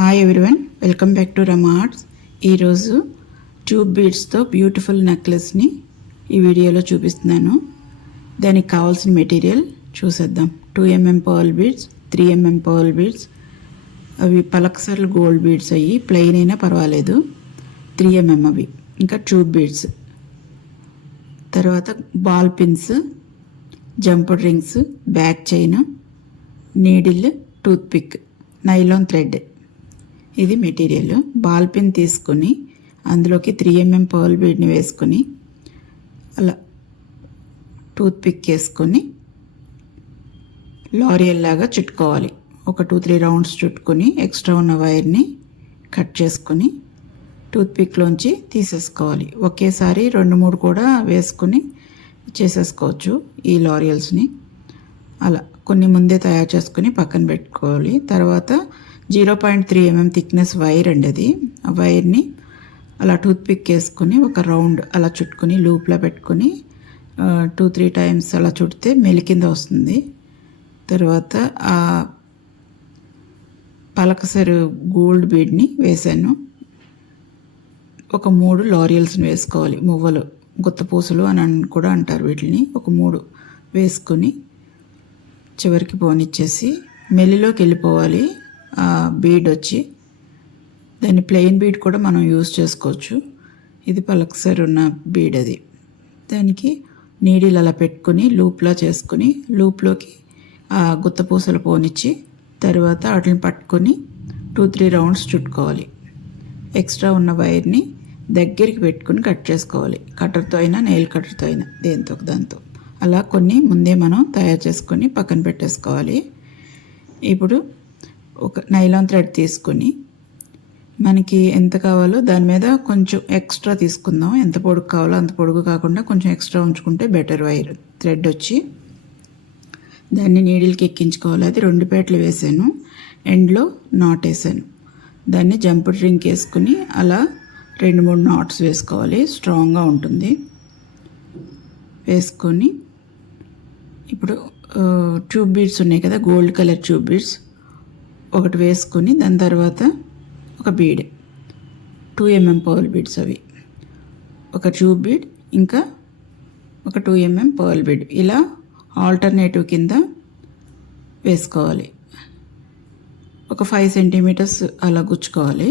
Hi everyone, welcome back to Rama arts. ఈరోజు tube బీడ్స్తో beautiful నెక్లెస్ని ఈ వీడియోలో చూపిస్తున్నాను. దానికి కావాల్సిన మెటీరియల్ చూసేద్దాం. 2mm pearl beads, 3mm pearl beads, అవి పలక్సర్లు గోల్డ్ బీడ్స్ అయ్యి ప్లెయిన్ అయినా పర్వాలేదు, 3mm అవి. ఇంకా ట్యూబ్ బీడ్స్, తర్వాత ball pins, jumper rings, back chain, needle, toothpick, nylon thread. ఇది మెటీరియల్. బాల్ పిన్ తీసుకొని అందులోకి 3mm పర్ల్ బీడ్ని వేసుకొని అలా టూత్ పిక్ వేసుకొని లారియల్ లాగా చుట్టుకోవాలి. ఒక 2-3 రౌండ్స్ చుట్టుకొని ఎక్స్ట్రా ఉన్న వైర్ని కట్ చేసుకొని టూత్ పిక్లోంచి తీసేసుకోవాలి. ఒకేసారి 2-3 కూడా వేసుకొని చేసేసుకోవచ్చు ఈ లారియల్స్ని. అలా కొన్ని ముందే తయారు చేసుకొని పక్కన పెట్టుకోవాలి. తర్వాత 0.3mm థిక్నెస్ వైర్ అండి అది. ఆ వైర్ని అలా టూత్ పిక్ వేసుకొని ఒక రౌండ్ అలా చుట్టుకొని లూప్లో పెట్టుకొని 2-3 టైమ్స్ అలా చుడితే మెలి కింద వస్తుంది. తర్వాత ఆ పలకసరు గోల్డ్ బీడ్ని వేసాను. ఒక 3 లారియల్స్ని వేసుకోవాలి. మువ్వలు, గుత్తపూసలు అని కూడా అంటారు వీటిని. ఒక 3 వేసుకొని చివరికి పోనిచ్చేసి మెల్లిలోకి వెళ్ళిపోవాలి. ఆ బీడ్ వచ్చి దాన్ని ప్లెయిన్ బీడ్ కూడా మనం యూజ్ చేసుకోవచ్చు. ఇది పలక్సర్ ఉన్న బీడ్ అది. దానికి నీడిల్ అలా పెట్టుకొని లూప్లా చేసుకుని లూప్లోకి ఆ గుత్తపూసలు పోనిచ్చి తర్వాత వాటిని పట్టుకొని 2-3 రౌండ్స్ చుట్టుకోవాలి. ఎక్స్ట్రా ఉన్న వైర్ని దగ్గరికి పెట్టుకుని కట్ చేసుకోవాలి. కట్టర్తో అయినా నెయిల్ కట్టర్తో అయినా దేంతో దాంతో. అలా కొన్ని ముందే మనం తయారు చేసుకొని పక్కన పెట్టేసుకోవాలి. ఇప్పుడు ఒక నైలాన్ థ్రెడ్ తీసుకొని మనకి ఎంత కావాలో దాని మీద కొంచెం ఎక్స్ట్రా తీసుకుందాం. ఎంత పొడుగు కావాలో అంత పొడుగు కాకుండా కొంచెం ఎక్స్ట్రా ఉంచుకుంటే బెటర్. వైర్ థ్రెడ్ వచ్చి దాన్ని నీడిల్కి ఎక్కించుకోవాలి. అది 2 పేటలు వేసాను, ఎండ్లో నాట్ వేసాను. దాన్ని జంపర్ రింగ్ వేసుకుని అలా 2-3 నాట్స్ వేసుకోవాలి. స్ట్రాంగ్గా ఉంటుంది. వేసుకొని ఇప్పుడు ట్యూబ్ బీడ్స్ ఉన్నాయి కదా, గోల్డ్ కలర్ ట్యూబ్ బీడ్స్ ఒకటి వేసుకొని దాని తర్వాత ఒక బీడ్, 2mm పర్ల్ బీడ్స్ అవి, ఒక ట్యూబ్ బీడ్, ఇంకా ఒక 2mm పర్ల్ బీడ్ ఇలా ఆల్టర్నేటివ్ కింద వేసుకోవాలి. ఒక 5 సెంటీమీటర్స్ అలా గుచ్చుకోవాలి.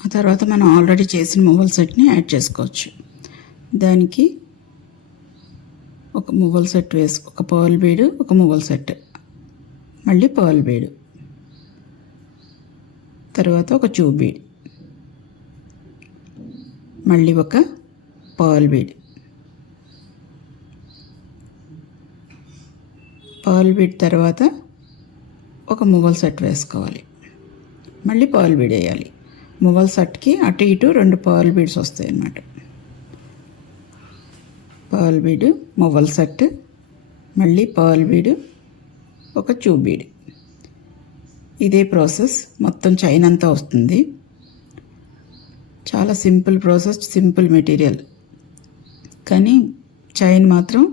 ఆ తర్వాత మనం ఆల్రెడీ చేసిన మువ్వల సెట్ని యాడ్ చేసుకోవచ్చు. దానికి ఒక మువ్వల సెట్ ఒక పర్ల్ బీడ్, ఒక మువ్వల సెట్, మళ్ళీ పర్ల్ బీడ్, తర్వాత ఒక ట్యూబ్ బీడ్, మళ్ళీ ఒక పర్ల్ బీడ్, పర్ల్ బీడ్ తర్వాత ఒక మువ్వల సెట్ వేసుకోవాలి. మళ్ళీ పర్ల్ బీడ్ వేయాలి. మువ్వల సెట్కి అటు ఇటు 2 పర్ల్ బీడ్స్ వస్తాయి అన్నమాట. పర్ల్ బీడ్, మువ్వల సెట్, మళ్ళీ పర్ల్ బీడ్, ఒక ట్యూబ్ బీడ్. ఇదే ప్రాసెస్ మొత్తం చైన్ అంతా వస్తుంది. చాలా సింపుల్ ప్రాసెస్, సింపుల్ మెటీరియల్, కానీ చైన్ మాత్రం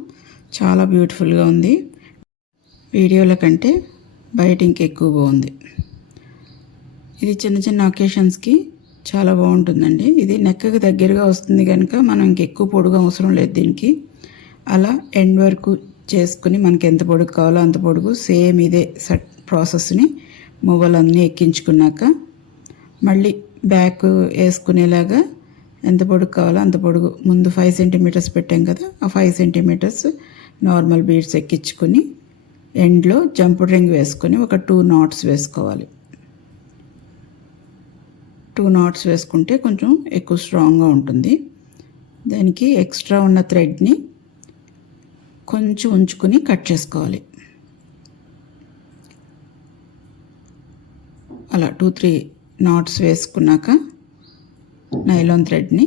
చాలా బ్యూటిఫుల్గా ఉంది. వీడియోల కంటే బయట ఇంకెక్కువ బాగుంది. ఇది చిన్న చిన్న ఒకేషన్స్కి చాలా బాగుంటుందండి. ఇది నెక్కకి దగ్గరగా వస్తుంది కనుక మనం ఇంకెక్కువ పొడుగు అవసరం లేదు దీనికి. అలా ఎండ్ వరకు చేసుకుని మనకి ఎంత పొడుగు కావాలో అంత పొడుగు సేమ్ ఇదే సెట్ ప్రాసెస్ని మువ్వలన్నీ ఎక్కించుకున్నాక మళ్ళీ బ్యాక్ వేసుకునేలాగా ఎంత పొడుగు కావాలో అంత పొడుగు ముందు 5 సెంటీమీటర్స్ పెట్టాం కదా, ఆ 5 సెంటీమీటర్స్ నార్మల్ బీడ్స్ ఎక్కించుకొని ఎండ్లో జంపర్ రింగ్ వేసుకొని ఒక 2 నాట్స్ వేసుకోవాలి. 2 నాట్స్ వేసుకుంటే కొంచెం ఎక్కువ స్ట్రాంగ్గా ఉంటుంది. దానికి ఎక్స్ట్రా ఉన్న థ్రెడ్ని కొంచెం ఉంచుకొని కట్ చేసుకోవాలి. అలా 2-3 నాట్స్ వేసుకున్నాక నైలాన్ థ్రెడ్ని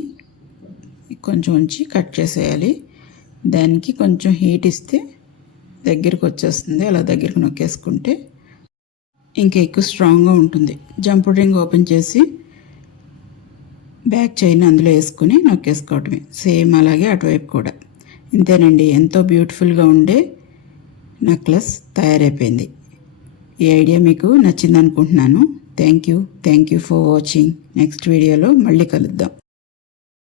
కొంచెం ఉంచి కట్ చేసేయాలి. దానికి కొంచెం హీట్ ఇస్తే దగ్గరికి వచ్చేస్తుంది. అలా దగ్గరికి నొక్కేసుకుంటే ఇంకా ఎక్కువ స్ట్రాంగ్గా ఉంటుంది. జంపర్ రింగ్ ఓపెన్ చేసి బ్యాక్ చైన్ అందులో వేసుకుని నొక్కేసుకోవటమే. సేమ్ అలాగే అటువైపు కూడా. ఇంతేనండి, ఎంతో బ్యూటిఫుల్గా ఉండే నెక్లెస్ తయారైపోయింది. ఈ ఐడియా మీకు నచ్చింది అనుకుంటున్నాను. Thank you for watching. Next వీడియోలో మళ్ళీ కలుద్దాం.